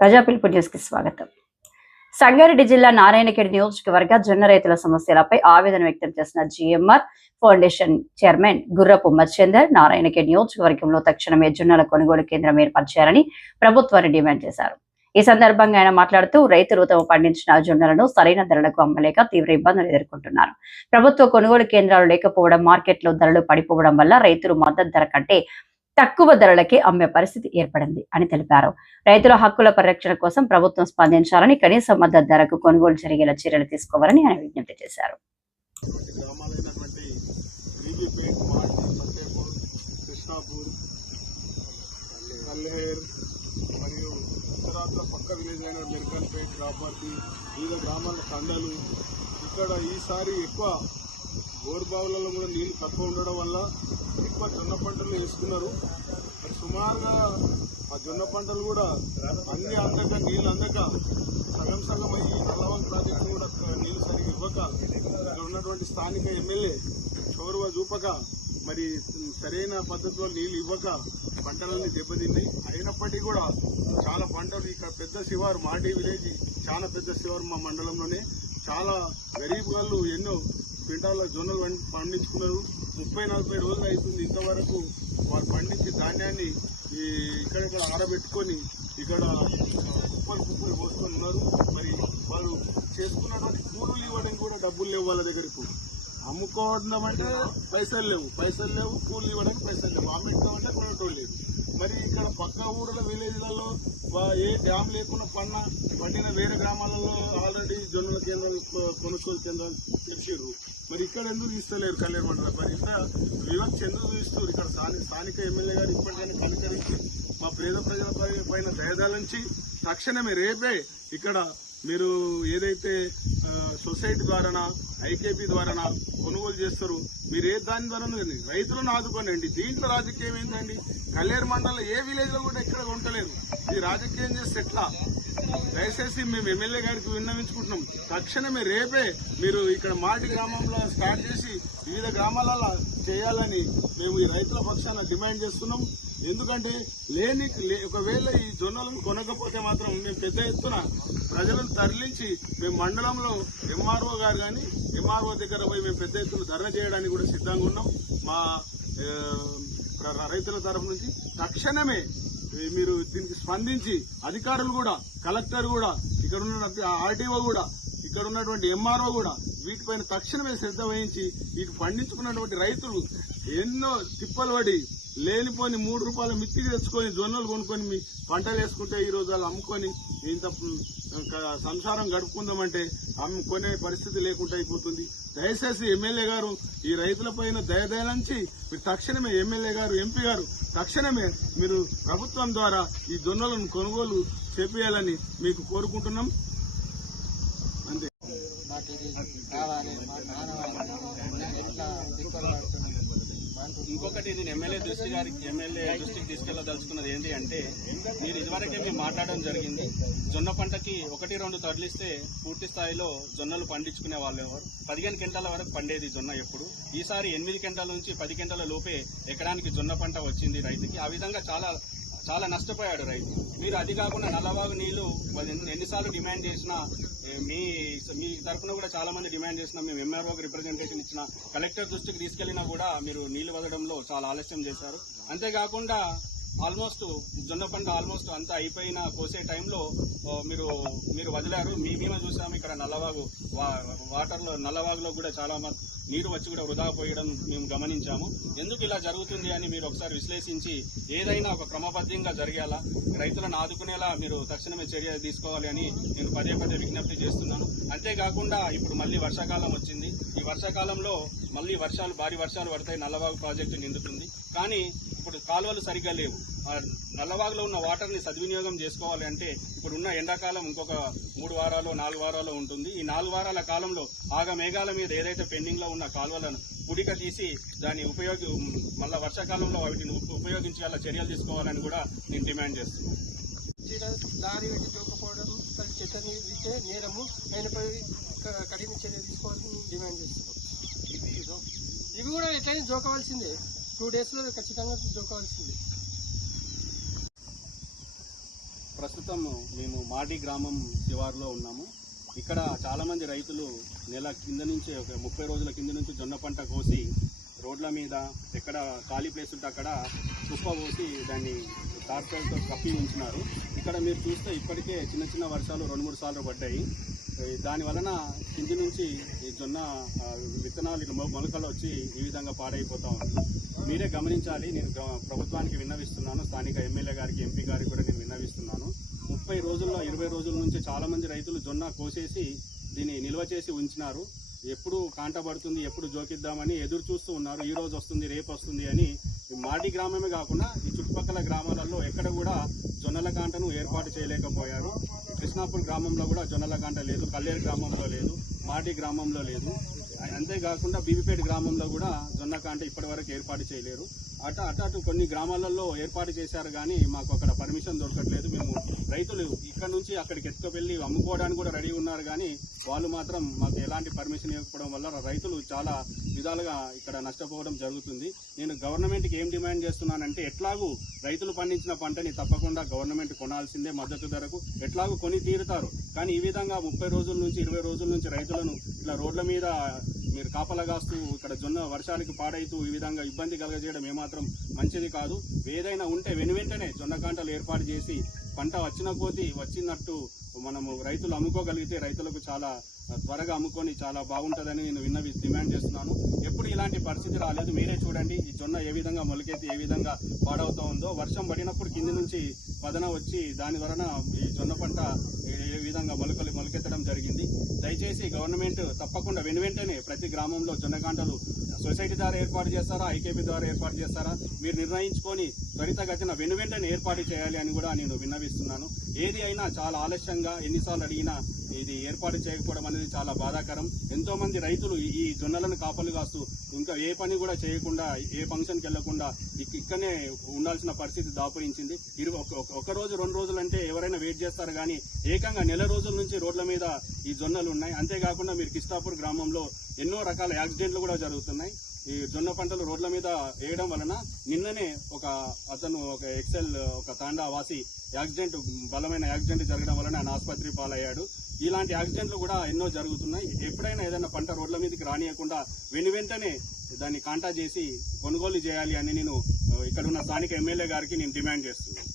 ప్రజా పిలుపు న్యూస్కి స్వాగతం. సంగారెడ్డి జిల్లా నారాయణఖేడ్ నియోజకవర్గ జొన్న రైతుల సమస్యలపై ఆవేదన వ్యక్తం చేసిన జిఎంఆర్ ఫౌండేషన్ చైర్మన్ గుర్రపు మత్స్యందర్ నారాయణఖేడ్ నియోజకవర్గంలో తక్షణమే జొన్నల కొనుగోలు కేంద్రం ఏర్పరిచారని ప్రభుత్వాన్ని డిమాండ్ చేశారు. ఈ సందర్భంగా ఆయన మాట్లాడుతూ రైతులు తమ పండించిన జొన్నలను సరైన ధరలకు అమ్మలేక తీవ్ర ఇబ్బందులు ఎదుర్కొంటున్నారు. ప్రభుత్వ కొనుగోలు కేంద్రాలు లేకపోవడం మార్కెట్లో ధరలు పడిపోవడం వల్ల రైతులు మద్దతు ధర కంటే తక్కువ ధరలకే అమ్మే పరిస్థితి ఏర్పడింది అని తెలిపారు రైతుల హక్కుల పరిరక్షణ కోసం ప్రభుత్వం స్పందించాలని కనీస మద్దతు ధరకు కొనుగోలు జరిగేలా చర్యలు తీసుకోవాలని ఆయన విజ్ఞప్తి చేశారు మరియు ఇతరాత్ర పక్క విలేజ్ అయిన రాపర్తి వివిధ గ్రామాల ఇక్కడ ఈసారి ఎక్కువ బోర్బావులలో కూడా నీళ్ళు తక్కువ ఉండడం వల్ల ఎక్కువ జొన్న పంటలు వేసుకున్నారు సుమారుగా ఆ జొన్న పంటలు కూడా అన్ని అందక నీళ్ళు అందక సగం సగం అయ్యి నల్లవల్ ప్రాజెక్టు కూడా నీళ్ళు సరిగ్గా ఇవ్వక ఇక్కడ ఉన్నటువంటి స్థానిక ఎమ్మెల్యే చౌరవ చూపక మరి సరైన పద్ధతిలో నీళ్ళు ఇవ్వక పంటలన్నీ దెబ్బతిన్నాయి అయినప్పటికీ కూడా చాలా పంటలు ఇక్కడ పెద్ద శివారు మాటి విలేజ్ చాలా పెద్ద శివారు మా మండలంలోనే. చాలా గరీబ్ వాళ్ళు ఎన్నో క్వింటాల జొన్నలు పండించుకున్నారు. ముప్పై నలభై రోజులు అవుతుంది ఇంతవరకు వారు పండించి ధాన్యాన్ని ఈ ఇక్కడిక్కడ ఆరబెట్టుకొని ఇక్కడ కుప్పలు కుప్పలు పోసుకొని ఉన్నారు. మరి వాళ్ళు చేసుకున్నటువంటి కూలీలు ఇవ్వడానికి కూడా డబ్బులు లేవు వాళ్ళ దగ్గరకు. అమ్ముకోవడమంటే పైసలు లేవు. పైసలు లేవు కూలీలు ఇవ్వడానికి పైసలు లేవు. అమ్మిస్తామంటే కొనటం లేదు మరి ఇక్కడ పక్క ఊర్ల విలేజ్లలో ఏ డ్యామ్ లేకుండా పన్న పండిన వేరే గ్రామాలలో ఆల్రెడీ జొన్నల కేంద్రాలు కొనుగోలు కేంద్రాలు తెచ్చిర్రు ఇక్కడ ఎందుకు తీస్తలేరు కళ్యాణ మండలం మరి ఇంత వివక్ష ఎందుకు తీస్తారు ఇక్కడ స్థానిక స్థానిక ఎమ్మెల్యే గారు ఇప్పటికైనా కనికరించి మా పేద ప్రజల పైన దయదాలించి తక్షణమే రేపే ఇక్కడ మీరు ఏదైతే సొసైటీ ద్వారానా ఐకేపీ ద్వారానా కొనుగోలు చేస్తారు మీరు ఏ దాని ద్వారా రైతులను ఆదుకోనండి. దీంట్లో రాజకీయం ఏంటండి కల్లేరు మండలం ఏ విలేజ్లో కూడా ఎక్కడ ఉండలేదు ఈ రాజకీయం చేస్తే ఎట్లా? దయచేసి మేము ఎమ్మెల్యే గారికి విన్నవించుకుంటున్నాం. తక్షణమే రేపే మీరు ఇక్కడ మాటి గ్రామంలో స్టార్ట్ చేసి వివిధ గ్రామాలలో చేయాలని మేము ఈ రైతుల పక్షాన డిమాండ్ చేస్తున్నాం. ఎందుకంటే లేని లే- ఒకవేళ ఈ జొన్నలను కొనకపోతే మాత్రం మేము పెద్ద ఎత్తున ప్రజలను తరలించి మేము మండలంలో ఎంఆర్ఓ గారు కానీ ఎంఆర్ఓ దగ్గర పోయి మేము పెద్ద ఎత్తున ధర్నా చేయడానికి కూడా సిద్ధంగా ఉన్నాం. మా రైతుల తరఫు నుంచి తక్షణమే మీరు దీనికి స్పందించి అధికారులు కూడా కలెక్టర్ కూడా ఇక్కడ ఉన్న ఆర్టీఓ కూడా ఇక్కడ ఉన్నటువంటి ఎంఆర్ఓ కూడా వీటిపైన తక్షణమే శ్రద్ధ వహించి వీటి పండించుకున్నటువంటి రైతులు ఎన్నో తిప్పలు పడి లేనిపోని మూడు రూపాయల మిత్తికి తెచ్చుకొని జొన్నలు కొనుక్కొని మీ పంటలు వేసుకుంటే ఈ రోజు వాళ్ళు అమ్ముకొని ఇంత సంసారం గడుపుకుందామంటే అమ్ముకునే పరిస్థితి లేకుండా అయిపోతుంది. దయచేసి ఎమ్మెల్యే గారు ఈ రైతుల పైన దయదయలంచి మీరు తక్షణమే ఎమ్మెల్యే గారు ఎంపీ గారు తక్షణమే మీరు ప్రభుత్వం ద్వారా ఈ జొన్నలను కొనుగోలు చేపేయాలని మీకు కోరుకుంటున్నాం. అంతే మాకు ఇది కావాలి మాకు మానవాళి ఎట్లా దిక్కులు పడుతున్నాం ఇంకొకటి నేను ఎమ్మెల్యే దృష్టి గారికి ఎమ్మెల్యే దృష్టికి తీసుకెళ్ళదలుచుకున్నది ఏంటి అంటే మీరు ఇదివరకే మేము మాట్లాడడం జరిగింది. జొన్న పంటకి ఒకటి రెండు తరలిస్తే పూర్తి స్థాయిలో జొన్నలు పండించుకునే వాళ్ళు ఎవరు? పదిహేను క్వింటాల వరకు పండేది జొన్న ఎప్పుడు? ఈసారి ఎనిమిది గంటల నుంచి పది గంటల లోపే ఎకరానికి జొన్న పంట వచ్చింది రైతుకి. ఆ విధంగా చాలా చాలా నష్టపోయాడు రైతు. మీరు అది కాకుండా నల్లవాగు నీళ్ళు ఎన్నిసార్లు డిమాండ్ చేసినా మీ మీ తరఫున కూడా చాలా మంది డిమాండ్ చేసినా మేము ఎంఆర్ఓకి రిప్రజెంటేషన్ ఇచ్చిన కలెక్టర్ దృష్టికి తీసుకెళ్ళినా కూడా మీరు నీళ్ళు వదలడంలో చాలా ఆలస్యం చేశారు. అంతేకాకుండా ఆల్మోస్ట్ జొన్న పంట ఆల్మోస్ట్ అంతా అయిపోయిన కోసే టైంలో మీరు మీరు వదిలారు. మీ మేము చూసాము ఇక్కడ నల్లవాగు వా- వాటర్లో నల్లవాగులో కూడా చాలా నీరు వచ్చి కూడా వృధా పోయడం మేము గమనించాము. ఎందుకు ఇలా జరుగుతుంది అని మీరు ఒకసారి విశ్లేషించి ఏదైనా ఒక క్రమబద్ధంగా జరిగేలా రైతులను ఆదుకునేలా మీరు తక్షణమే చర్య తీసుకోవాలి అని నేను పదే పదే విజ్ఞప్తి చేస్తున్నాను. అంతేకాకుండా ఇప్పుడు మళ్ళీ వర్షాకాలం వచ్చింది. ఈ వర్షాకాలంలో మళ్ళీ వర్షాలు భారీ వర్షాలు పడతాయి. నల్లవాగు ప్రాజెక్టు నిండుతుంది. కానీ ఇప్పుడు కాలువలు సరిగ్గా లేవు. ఆ నల్లవాగులో ఉన్న వాటర్ని సద్వినియోగం చేసుకోవాలి అంటే ఇప్పుడు ఉన్న ఎండాకాలం ఇంకొక మూడు వారాలు నాలుగు వారాలు ఉంటుంది. ఈ నాలుగు వారాల కాలంలో ఆగ మేఘాల మీద ఏదైతే పెండింగ్లో ఉన్న కాలువలను పుడిక తీసి దాన్ని ఉపయోగి మళ్ళా వర్షాకాలంలో వాటిని ఉప్- ఉపయోగించేలా చర్యలు తీసుకోవాలని కూడా నేను డిమాండ్ చేస్తున్నాను. లారీ పెట్టి దూకపోవడం నేరము ఆయనపై క- కఠిన చర్య తీసుకోవాలని డిమాండ్ చేస్తున్నాం ఇవి కూడా ఎట్లయినా జోకవలసిందే. టూ డేస్లో ఖచ్చితంగా దొరకవలసింది ప్రస్తుతం మేము మాడి గ్రామం శివారులో ఉన్నాము. ఇక్కడ చాలా మంది రైతులు నెల కింద నుంచి ఒక ముప్పై రోజుల కింద నుంచి జొన్న పంట కోసి రోడ్ల మీద ఎక్కడ ఖాళీ ప్లేస్ ఉంటే అక్కడ కుప్ప పోసి దాన్ని టార్పేలతో కప్పి ఉంచినారు. ఇక్కడ మీరు చూస్తే ఇప్పటికే చిన్న చిన్న వర్షాలు రెండు మూడు సార్లు పడ్డాయి. దాని వలన కింది నుంచి ఈ జొన్న విత్తనాలు ఇట్లా మొలకలు వచ్చి ఈ విధంగా పాడైపోతా ఉంది. మీరే గమనించాలి నేను గ- ప్రభుత్వానికి విన్నవిస్తున్నాను స్థానిక ఎమ్మెల్యే గారికి ఎంపీ గారికి కూడా నేను విన్నవిస్తున్నాను. ముప్పై రోజుల్లో ఇరవై రోజుల నుంచి చాలా మంది రైతులు జొన్న కోసేసి దీన్ని నిల్వ చేసి ఉంచినారు. ఎప్పుడు కాంట పడుతుంది ఎప్పుడు జోకిద్దామని ఎదురు చూస్తూ ఉన్నారు. ఈ రోజు వస్తుంది రేపు వస్తుంది అని మాటి గ్రామమే కాకుండా ఈ చుట్టుపక్కల గ్రామాలలో ఎక్కడ కూడా జొన్నల కాంటను ఏర్పాటు చేయలేకపోయారు. కృష్ణాపూర్ గ్రామంలో కూడా జొన్నల కాంట లేదు కల్లేరు గ్రామంలో లేదు మాటి గ్రామంలో లేదు. అంతేకాకుండా బీబీపేట గ్రామంలో కూడా జొన్న కాంట ఇప్పటి వరకు ఏర్పాటు చేయలేరు. అట అటు అటు కొన్ని గ్రామాలలో ఏర్పాటు చేశారు కానీ మాకు అక్కడ పర్మిషన్ దొరకట్లేదు. మేము రైతులు ఇక్కడ నుంచి అక్కడికి ఎత్తుకువెళ్ళి అమ్ముకోవడానికి కూడా రెడీ ఉన్నారు కానీ వాళ్ళు మాత్రం మాకు ఎలాంటి పర్మిషన్ ఇవ్వకపోవడం వల్ల రైతులు చాలా విధాలుగా ఇక్కడ నష్టపోవడం జరుగుతుంది. నేను గవర్నమెంట్కి ఏం డిమాండ్ చేస్తున్నానంటే ఎట్లాగూ రైతులు పండించిన పంటని తప్పకుండా గవర్నమెంట్ కొనాల్సిందే మద్దతు ధరకు. ఎట్లాగూ కొని తీరుతారు. కానీ ఈ విధంగా ముప్పై రోజుల నుంచి ఇరవై రోజుల నుంచి రైతులను ఇట్లా రోడ్ల మీద మీరు కాపలగాస్తూ ఇక్కడ జొన్న వర్షానికి పాడైతూ ఈ విధంగా ఇబ్బంది కలగజేయడం ఏమాత్రం మంచిది కాదు. ఏదైనా ఉంటే వెను వెంటనే జొన్నకాంటలు ఏర్పాటు చేసి పంట వచ్చిన కొద్దీ వచ్చినట్టు మనము రైతులు అమ్ముకోగలిగితే రైతులకు చాలా త్వరగా అమ్ముకొని చాలా బాగుంటుందని నేను విన్నవి డిమాండ్ చేస్తున్నాను. ఎప్పుడు ఇలాంటి పరిస్థితి రాలేదు. మీరే చూడండి ఈ జొన్న ఏ విధంగా మొలకెత్తి ఏ విధంగా పాడవుతూ ఉందో. వర్షం పడినప్పుడు కింది నుంచి పదన వచ్చి దాని వలన ఈ జొన్న పంట ఏ- ఏ విధంగా మొలకలు మొలకెత్తడం జరిగింది. దయచేసి గవర్నమెంట్ తప్పకుండా వెను వెంటనే ప్రతి గ్రామంలో జొన్నకాంటలు సొసైటీ ద్వారా ఏర్పాటు చేస్తారా ఐకేపీ ద్వారా ఏర్పాటు చేస్తారా? మీరు నిర్ణయించుకొని త్వరితగతిన వెను వెంటనే ఏర్పాటు చేయాలి అని కూడా నేను విన్నవిస్తున్నాను. ఏది అయినా చాలా ఆలస్యంగా ఎన్నిసార్లు అడిగినా ఇది ఏర్పాటు చేయకపోవడం అనేది చాలా బాధాకరం. ఎంతో మంది రైతులు ఈ- జొన్నలను కాపలు కాస్తూ ఇంకా ఏ పని కూడా చేయకుండా ఏ ఫంక్షన్కి వెళ్ళకుండా ఇక్కడనే ఉండాల్సిన పరిస్థితి దాపురించింది. ఇరు ఒక- ఒక రోజు రెండు రోజులు అంటే ఎవరైనా వెయిట్ చేస్తారు కానీ ఏకంగా నెల రోజుల నుంచి రోడ్ల మీద ఈ జొన్నలు ఉన్నాయి. అంతేకాకుండా మీరు కిస్తాపూర్ గ్రామంలో ఎన్నో రకాల యాక్సిడెంట్లు కూడా జరుగుతున్నాయి. ఈ జొన్న పంటలు రోడ్ల మీద వేయడం వలన నిన్ననే ఒక అతను ఒక ఎక్సెల్ ఒక తాండా వాసి యాక్సిడెంట్ బలమైన యాక్సిడెంట్ జరగడం వలన ఆయన ఆసుపత్రి పాలయ్యాడు. ఇలాంటి యాక్సిడెంట్లు కూడా ఎన్నో జరుగుతున్నాయి. ఎప్పుడైనా ఏదైనా పంట రోడ్ల మీదకి రానియకుండా వెను వెంటనే దాన్ని కాంటా చేసి కొనుగోలు చేయాలి అని నేను ఇక్కడ ఉన్న స్థానిక ఎమ్మెల్యే గారికి నేను డిమాండ్ చేస్తున్నాను.